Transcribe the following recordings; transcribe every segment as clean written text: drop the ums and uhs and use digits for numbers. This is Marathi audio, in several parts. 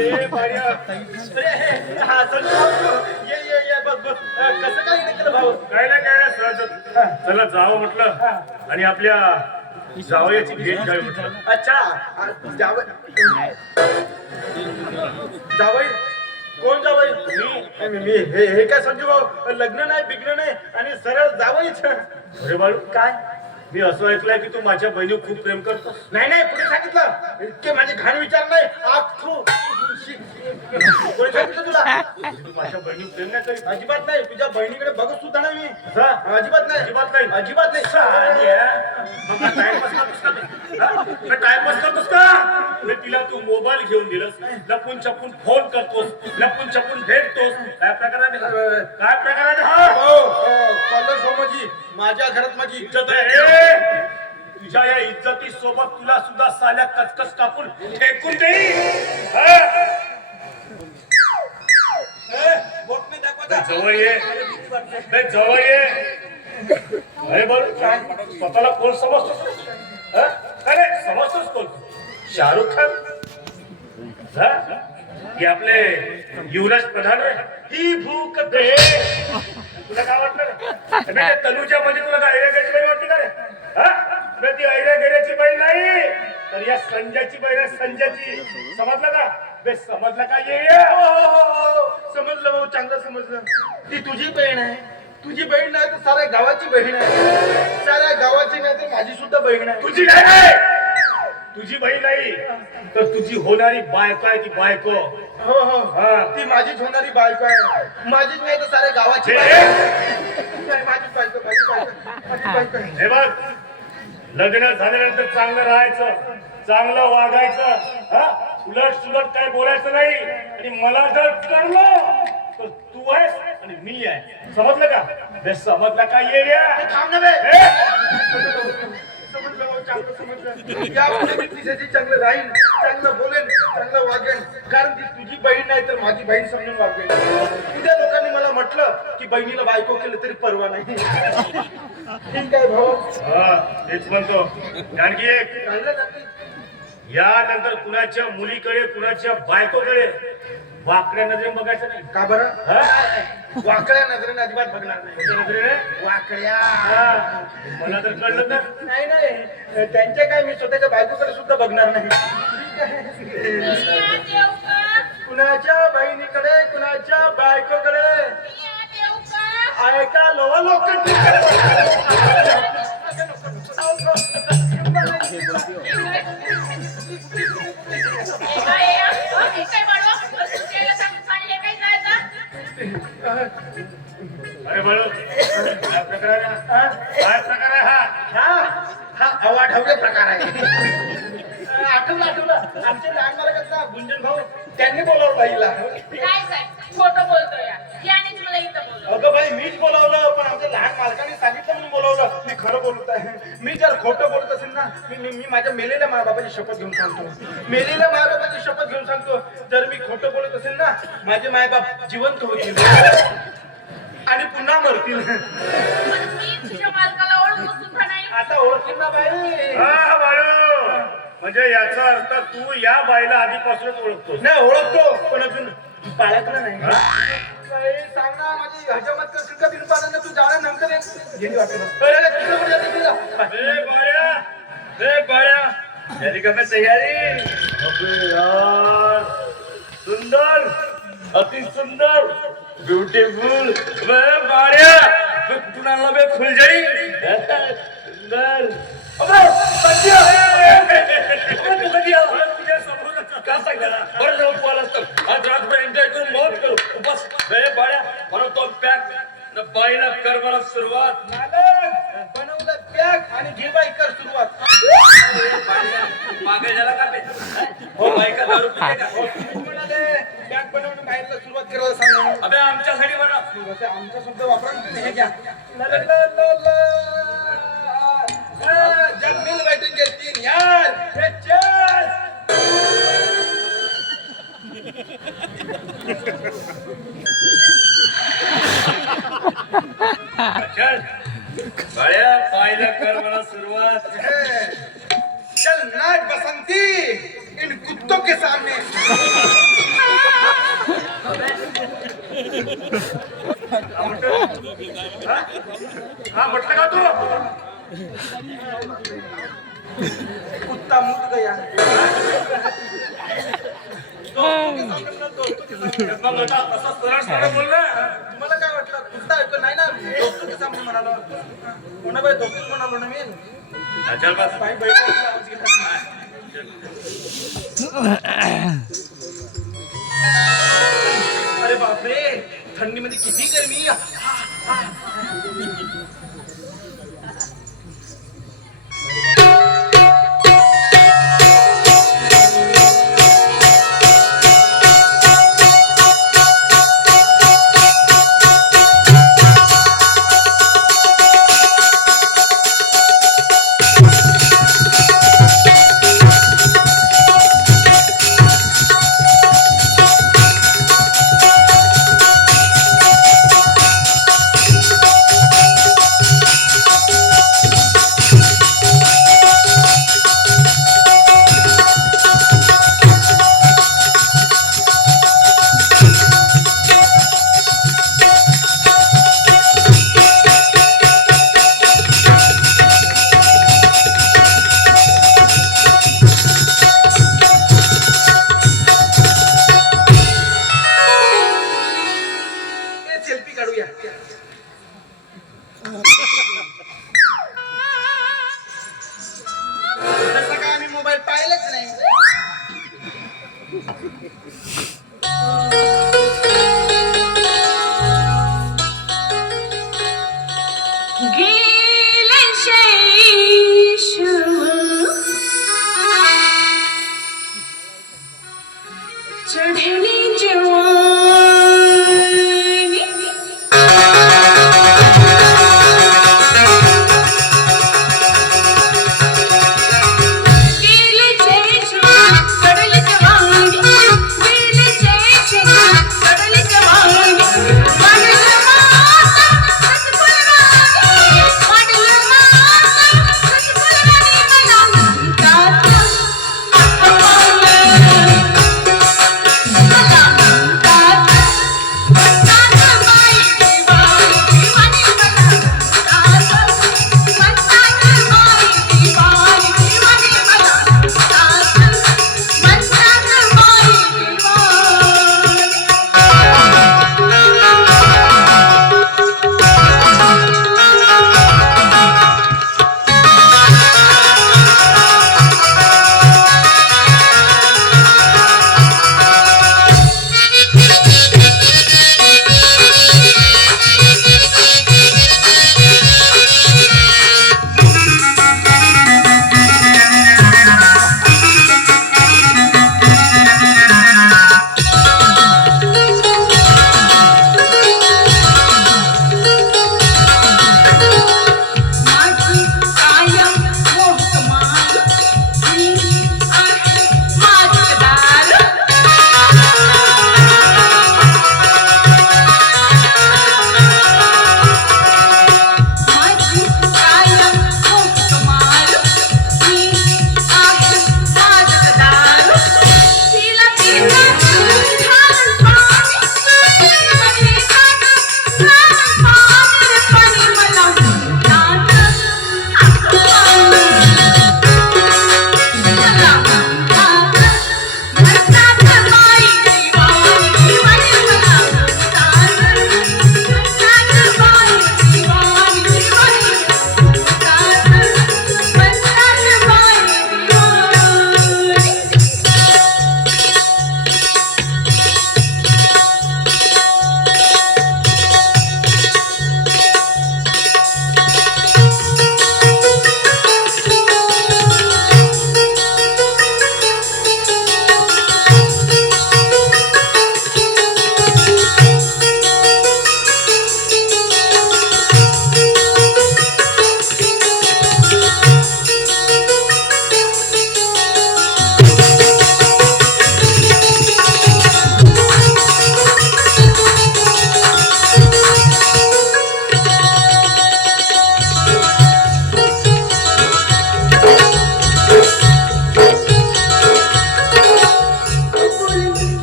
ए बाया, अरे हा चल ये बस कसं काय केलं भाऊ? काय नाही सहज चला जावं म्हटलं आणि आपल्या जावयाची भेट घ्यावी म्हटलं. अच्छा जावई जावई कोण जावई? मी हे काय संजू भाऊ, लग्न नाही बिग्न नाही आणि सरळ जावईच. अरे बाळू काय? मी असं ऐकलंय की तू माझ्या बहिणीवर खूप प्रेम करतोस. नाही पुढे सांगितलं इतके माझे घाण विचार नाही. कोणी सांगितलं तुला? तू माझ्या बहिणीवर प्रेम नाही करीत. अजिबात नाही. तुझ्या बहिणीकडे बघत सुद्धा नाही मी. असं? अजिबात नाही. अजिबात नाही. अजिबात नाही. मग टाइमपास करतोस का? टाइमपास करतोस का? मी तिला तू मोबाईल घेऊन दिलंस, लपून छपून फोन करतोस, लपून छपून भेटतोस. काय प्रकार आहे? काय प्रकार आहे हा? कॉलर समजी माझ्या घरात माझी इज्जत आहे. ए, तुझ्या या इज्जती सोबत तुला सुद्धा साल्या कचकच कापून फेकून देईल. बोट नाही दाखवायचा. जवळ ये, जवळ ये. अरे बरं काय स्वतःला कोण समजतोस? अरे समजतोस कोण? शाहरुख खान हे आपले युवराज प्रधान रे. ही भूक दे. तुला काय वाटलं? तनुजा म्हणजे तुला काय ऐऱ्या गेल्याची बहीण वाटते का रे? ती ऐऱ्या गेल्याची बहीण नाही, तर या संजयची बहीण आहे. संजयची. समजलं का? बे समजलं का? ये समजलं भाऊ, चांगलं समजलं. ती तुझी बहीण आहे. तुझी बहीण नाही तर साऱ्या गावाची बहीण आहे. साऱ्या गावाची नाही तर माझी सुद्धा बहीण आहे. तुझी नाही, तुझी बहीण नाही तर तुझी होणारी बायको आहे. ती बायको हो ती माझीच होणारी बायको आहे. माझीच नाही तर साऱ्या गावाची माझीच बायको माझी बायको. हे बघ, लग्न झाल्यानंतर चांगलं राहायचं, चांगलं वागायचं, उलट सुलट काय बोलायचं नाही. आणि मला जर कळलं तर तू आहेस आणि मी आहे. समजलं का? बे समजलं का? ये थांब ना बे. समजलं भाऊ, चांगलं समजलं. यापुढे मी तिच्याशी चांगलं राहीन, चांगलं बोलेन, चांगलं वागेन. कारण ती तुझी बहीण नाही तर माझी बहीण समजून वागेन. तुझ्या लोकांनी मला म्हटलं की बहिणीला बायको केलं तरी परवा नाही. ठीक आहे भाऊ. तेच म्हणतो. आणखी एक, यानंतर कुणाच्या मुलीकडे कुणाच्या बायकोकडे वाकड्या नजरेने बघायचं नाही. का बरं? वाकड्या नजरेने अजिबात बघणार नाही. नजरेने वाकड्या मला तर कळलं तर. नाही त्यांच्या काय, मी स्वतःच्या बायकोकडे सुद्धा बघणार नाही. कुणाच्या बहिणीकडे कुणाच्या बायकोकडे ऐका लोवा लोक. अरे बाळू, काय प्रकार आहे हा? काय प्रकार आहे हा अवाढव्य प्रकार आहे. आठवलं आमचे लहान मालकाचा गुंजन भाऊ, त्यांनी बोलावलं बाईला. खोटं बोलतोय याने तुला इथं बोलव. अगं बाई, मीच बोलावलं, पण आमच्या लहान मालकाने सांगितलं म्हणून बोलावलं. मी खरं बोलत आहे. मी जर खोटं बोलत असेल ना, मी माझ्या मेलेल्या मायबापाची शपथ घेऊन सांगतो. मेलेल्या मायबापाची शपथ घेऊन सांगतो, जर मी खोटं बोलत असेल ना, माझे मायबाप जिवंत होतील आणि पुन्हा मरतील. मी तुझ्या मालकाला ओळखत सुद्धा नाही. आता ओळखील ना बाई. बाळू, म्हणजे याचा अर्थ तू या बाईला आधीपासूनच ओळखतो? नाही, ओळखतो पण अजून बाळगलं नाही. बाई, सांग ना, माझी हजामत करशील का बिन पाण्यानं? तू जाणं नेमकं दे. गेली वाटतं. बाळ्या झाली का तयारी? अबे यार, सुंदर, अति सुंदर, ब्युटिफुल. बाळ्या तुला बे खुल जाई. सुंदर. काय सांगता? बरं जाऊन बोला असतं. आज रात्रभर एन्जॉय करून मौज करू. बस बाळ्या बनवतो पॅक. बाईला कर मला सुरुवात. बनवलं पॅक आणि घे बाई कर सुरुवात. मागे झाला का बे? हो बायका दारू पिते का? पॅक बनवून बाईला सुरुवात करायला सांग. अबे आमच्यासाठी बनव. आमचा शब्द वापरा ना तुम्ही. हे घ्या. जग मिल बैठून घेतील यार. चल बाळ्या, पाहिलं कर मला सुरुवात. चल नाच बसंती इन कुत्तों के सामने. हा म्हटलं का तू कुत्ता मुत गया. मग आता असं सरळ सरळ बोल ना. तुम्हाला काय वाटलं कुत्ता ऐकतो नाही ना दोस्तो के सामने म्हणालो कोणा बाई दोस्तच म्हणालो ना मी चल बस बाई बैठक आवाज गेला. अरे बापरे थंडीमध्ये किती गरमी. सेल्फी काढूया. जसं काय आम्ही मोबाईल पाहिलंच नाही. गेले शैशव चढली जवानी गेले शैशव चढली जवानी गेले शैशव चढली जवानी वाढलं माता सतफुलराणी वाढलं माता सतफुलराणी मला म्हणतात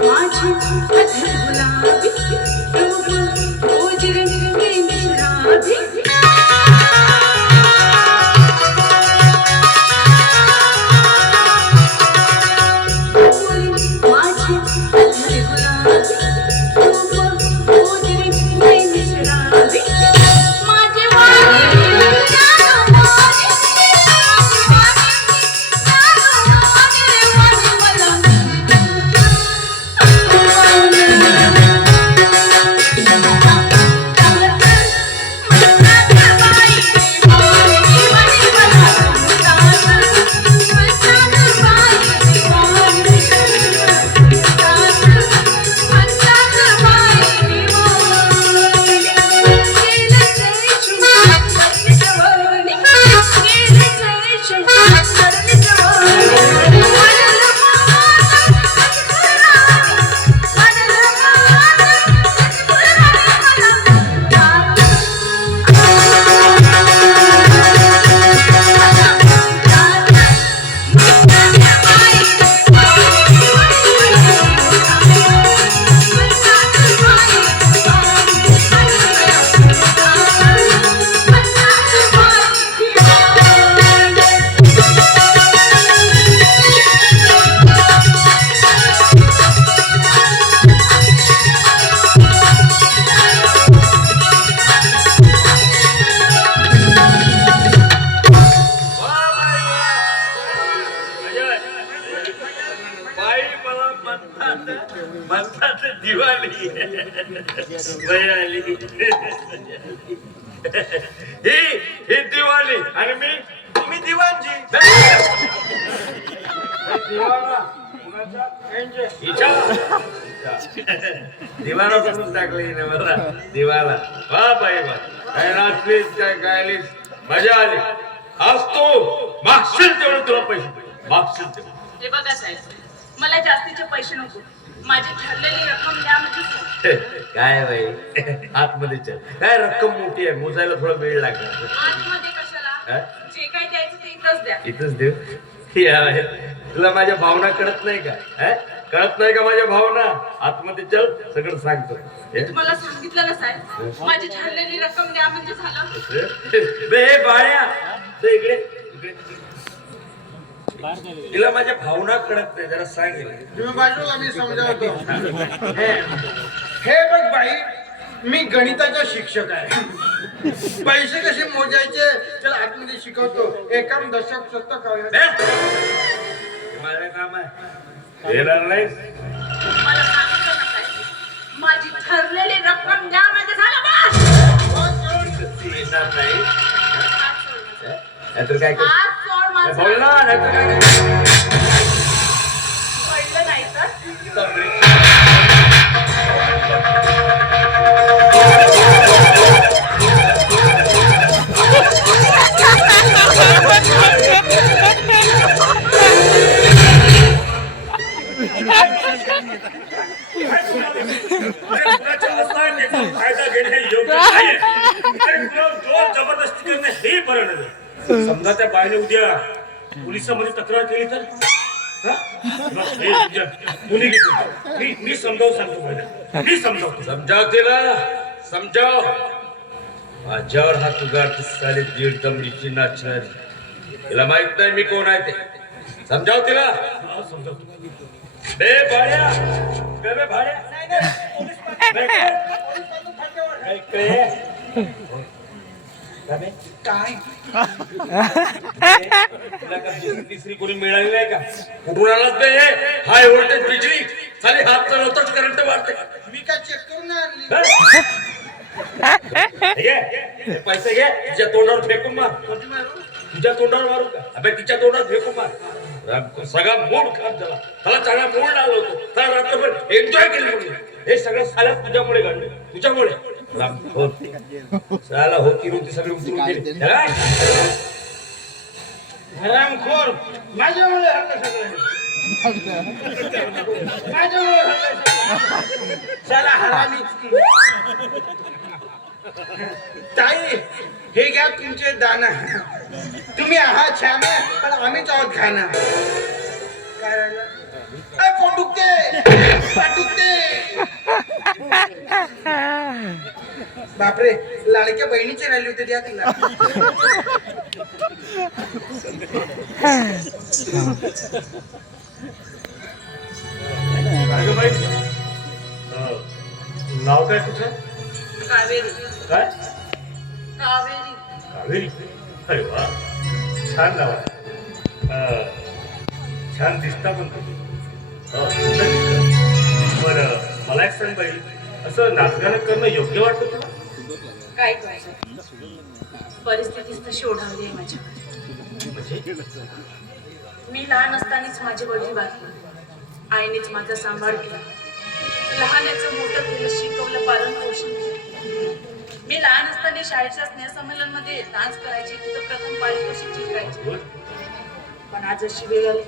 माझी गुलाबी म्हणतात दिवाळी बाई आली ही दिवाळी आणि मी दिवाणजी दिवाळा कुणाचा? यांचे. हिच्या दिवाला करून टाकली ना मला दिवाला वा बाई वा काय नाचलीस काय गायलीस मजा आली आज तू मागशील तेवढं तुला पैसे मागशील तेवढं हे बघा साहेब मला जास्तीचे पैसे नको माझी ठरलेली रक्कम द्या म्हणजे काय बाई आतमध्ये चल काय रक्कम मोठी आहे मोजायला थोडा वेळ लागला आतमध्ये कशाला हा? जे काय द्यायचं ते इथंच द्या इथंच देऊ या, तुला माझ्या भावना कळत नाही का हा? कळत नाही का माझ्या भावना आतमध्ये चल सगळं सांगतो हे? तुम्हाला सांगितलं ना साहेब माझी ठरलेली रक्कम द्या म्हणजे झालं बे बाळ्या ते इकडे तिला माझ्या भावना कळत नाही जरा सांग हिला. तुम्ही बाजूला मी समजावतो हे बघ बाई मी गणिताचा शिक्षक आहे पैसे कसे मोजायचे चला आतमध्ये शिकवतो एकम दशक शतक बे, हे माझं काम आहे येणार नाही मला सांगितलं ना साहेब माझी ठरलेली रक्कम द्या म्हणजे झालं बस येणार नाही हात सोड. नाहीतर काय कर हात सोड माझा. बोल ना नाहीतर काय कर कळलं नाही तर फायदा घेणे योग्य नाही जोर जबरदस्ती करणे हे बरं नव्हे समजा त्या बायने उद्या पोलिसांमध्ये तक्रार केली तर हा? हे तुझ्या मुली घेतो. मी समजावून सांगतो पहिला मी समजावतो समजाव तिला समजाव माझ्यावर हात उगारते साले दीड दमडीची नाचणारी तिला माहित नाही मी कोण आहे ते समजाव तिला हा, समजावतो बे भाड्या बे भाड्या काय तिसरी कोणी मिळाली नाही का कुठून आलाच बे हाय व्होल्टेज बिजली खाली हात चालवताच करंट मारते मी काय चेक करून नाही आणली हे पैसे घे तुझ्या तोंडावर फेकून मार कधी मारू तुझ्या तोंडावर मारू का अबे तिच्या तोंडावर फेकून मार सगळा मूड खराब झाला त्याला चांगला मूड लागला होतो त्याला रात्रभर एन्जॉय केलं म्हणून हे सगळं साल्या तुझ्यामुळे घडलं तुझ्यामुळे साला होती नव्हती सगळी उतरून गेली हरामखोर माझ्यामुळे हल्लं सगळं माझ्यामुळे हल्लं सगळं चला हरामीच ताई हे घ्या तुमचे दाना तुम्ही आहात छान पण आम्हीच आहोत खाना काय राहिलं कोण दुखते पाठ दुखते बापरे लाडक्या बहिणीचे राहिले होते द्या तिला अगं बाई नाव काय तुझं कावेरी काय कावेरी कावेरी अरे वा छान नाव आहे छान दिसता पण तुम्ही सुंदर दिसता बरं मला एक सांग बाई असं नाचगाणं करणं योग्य वाटतं तुला काय करायचं परिस्थितीच तशी ओढावली आहे माझ्यावर म्हणजे मी लहान असतानाच माझे वडील वारले आईनेच माझा सांभाळ केला लहानाचं मोठं केलं शिकवलं पालन पोषण केलं मी लहान असताना शाळेच्या स्नेहसंमेलन मध्ये डान्स करायची तिथं प्रथम पारितोषिक जिंकायचे पण आज अशी वेळ आली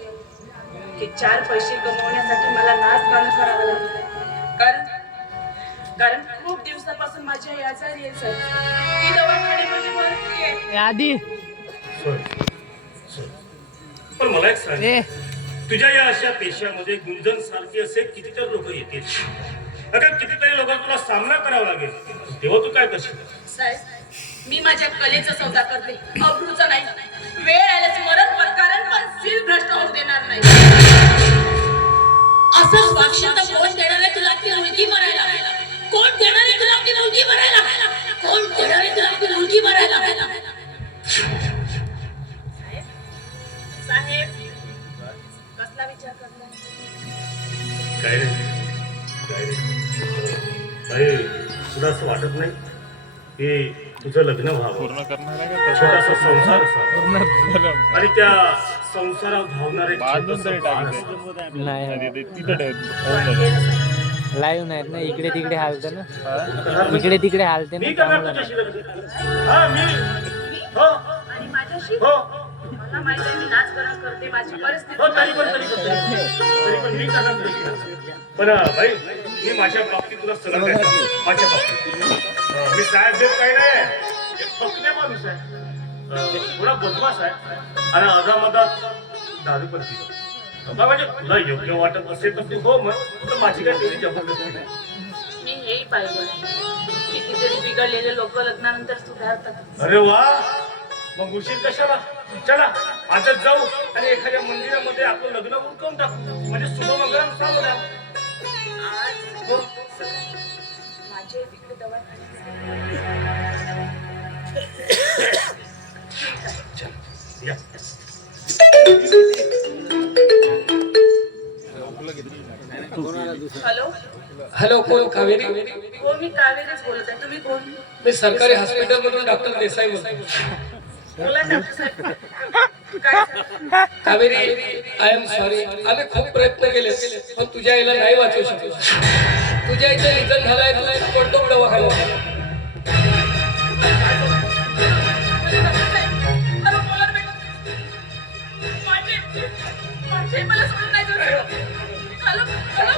की 4 पैसे कमवण्यासाठी मला नाच गाणं करावं लागलं कारण खूप दिवसापासून माझी आई आजारी आहे सर ती दवाखान्यामध्ये भरती आहे आधी पण मला एक सांग तुझ्या या अशा पेशामध्ये गुंजन सारखे असे कितीतरी लोक येतील अगं कितीतरी लोकांना तुला सामना करावा लागेल तेव्हा तू काय करशील साहेब मी माझ्या कलेचा सौदा करते अब्रूचा नाही वेळ आल्यास मरण पत्कारण पण सील भ्रष्ट होऊ देणार नाही असंच वागशील तर कोण देणार आहे तुला आपली मुलगी मरायला कोण देणार आहे तुला आपली मुलगी मरायला कोण देणार आहे तुला आपली मुलगी मरायला साहेब कसला विचार करताय काय नाही भाई तुला असं वाटत नाही की तुझं लग्न व्हावं छोटासा संसार असावा आणि त्या संसारात धावणारे छोटंसं बाळ असावं. लाईव्ह नाहीत ना, इकडे तिकडे हालते ना, इकडे तिकडे हालते मी ना. करणार तुझ्याशी लग्न. हा मी हो आणि माझ्याशी हो मला माहिती आहे मी नाचगाणं करते माझी हो परिस्थिती तरी पण मी करणार तुझ्याशी लग्न. पण भाई मी माझ्या बाबतीत तुला सरळ काय सांगतो. माझ्या बाबतीत मी साहेब देत काही नाही, एक फकण्या माणूस आहे, थोडा बदमाश आहे आणि अधामधात दारू पण पितो. म्हणजे तुला योग्य वाटत असेल तर तू हो मग, तर माझी काय तेवढी जबरदस्ती नाही. मी हेही पाहिलं कितीतरी बिघडलेले लोक लग्नानंतर सुधारतात. अरे वा, मग उशीर कशाला? चला आजच जाऊ आणि एखाद्या मंदिरामध्ये आपलं लग्न उरकून टाकू, म्हणजे शुभमंगळम सावधान. आज माझे तिकडे दवाखान्यात या. हॅलो हॅलो, कोण? कावेरी? हो मी कावेरीच बोलत आहे. तुम्ही कोण? मी सरकारी हॉस्पिटल मधून डॉक्टर देसाई बोलतो. बोला डॉक्टर साहेब. काय झालं? Kaveri, I am sorry. आम्ही खूप प्रयत्न केले पण तुझ्या आईला नाही वाचवू शकलो. तुझ्या आईचं निधन झालंय, तुला कोणतो दवाखाना? अरे बोला बेटा. माझे मला सोडून नाही जाऊ. Hello hello